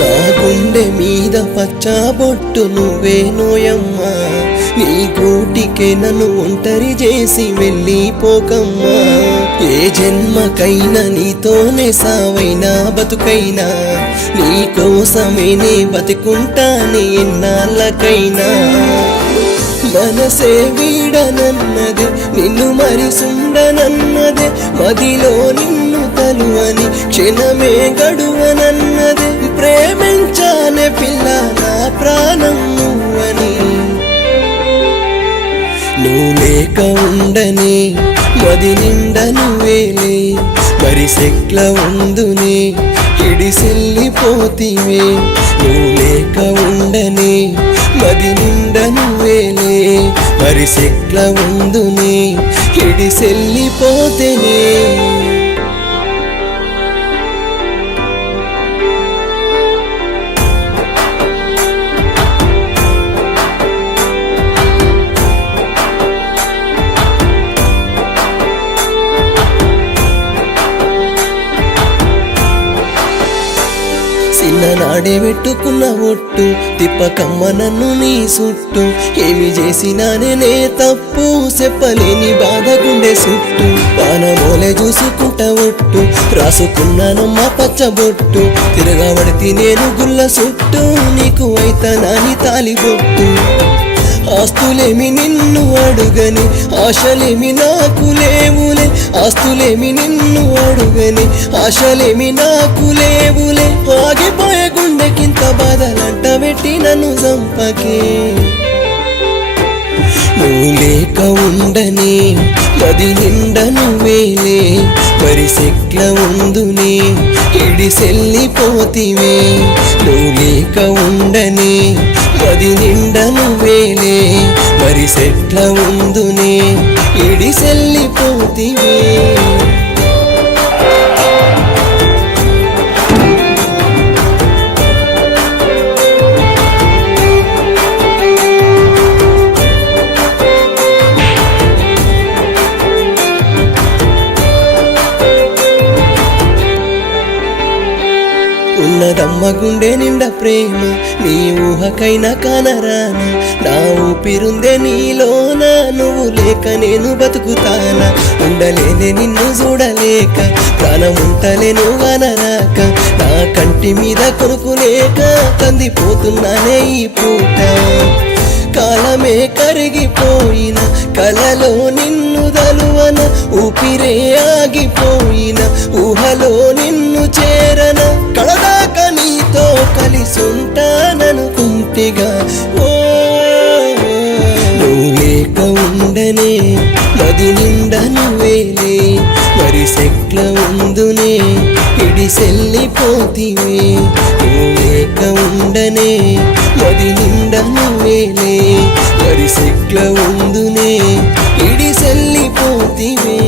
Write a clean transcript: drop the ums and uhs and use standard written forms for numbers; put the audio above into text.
నా గుండె మీద పచ్చబొట్టు నువ్వే నోయమ్మా, నీ గూటికే నన్ను ఒంటరి చేసి వెళ్ళిపోకమ్మా. ఏ జన్మకైనా నీతోనే సావైనా బతుకైనా, నీ కోసమేనే బతుకుంటానే ఎన్నాళ్ళకైనా. మనసే వీడనన్నదే, నిన్ను మరిసుండనన్నదే, మదిలో నిన్ను తలువని క్షణమే గడువనన్నదే. ప్రేమించానే పిల్ల నా ప్రాణం నువ్వని, నువ్వు లేక ఉండనే మది నిండా నువ్వేలే, మరి సెట్ల ఉందునే ఇడిసెల్లిపోతివే. నువ్వు లేక ఉండనే మది నిండా నువ్వేలే, మరి సెట్ల ఉందునే ఇడిసెల్లిపోతేనే. చిన్ననాడే పెట్టుకున్న ఒట్టు తిప్పకమ్మ నన్ను నీ సుట్టు, ఏమి చేసినానే నే తప్పు చెప్పలేని బాధ గుండె సుట్టు. పానమోలే చూసుకుంట ఒట్టు రాసుకున్నానమ్మ పచ్చబొట్టు, తిరగబడితే నేను గుల్ల సుట్టు నీకు అయితనాని తాలిబొట్టు. ఆస్తులేమి నిన్ను అడుగని ఆశలేమి నాకు లేవులే, ఆస్తులేమి నిన్ను అడుగని ఆశలేమి నాకు లేవులే. ఆగిపోయే గుండెకింత బాధలంట పెట్టి నన్ను చంపకే. నువ్వు లేక ఉండనే మది నిండా నువ్వేలే, మరి సెట్ల ఉందునే ఇడిసెల్లిపోతివే. నువ్వు లేక ఉండనే మది నిండా నువ్వేలే, మరి సెట్ల ఉందునే ఇడిసెల్లిపోతివే. ఉన్నదమ్మ గుండె నిండా ప్రేమ, నీ ఊహకైనా కానరానా. నా ఊపిరుందే నీలోన, నువ్వు లేక నేను బతుకుతానా. ఉండలేనే నిన్ను చూడలేక, ప్రాణం ఉంటలేను అనరాక. నా కంటి మీద కొనుకులేక కందిపోతున్నానే ఈ పూట. కాలమే కరిగిపోయిన కలలో నిన్ను దలువన, ఊపిరే ఆగిపోయిన ఊహలో నిన్ను చేరన. కడదాకా నీతో కలిసుంటాననుకుంటిగా, ఓ నువ్వు లేక ఉండనే మది నిండా నువ్వేలే, మరి సెట్ల ఉందునే ఇడిసెల్లిపోతివే. నువ్వు లేక ఉండనే మది నిండా నువ్వేలే, మరి సెట్ల ఉందునే ఇడిసెల్లిపోతివే.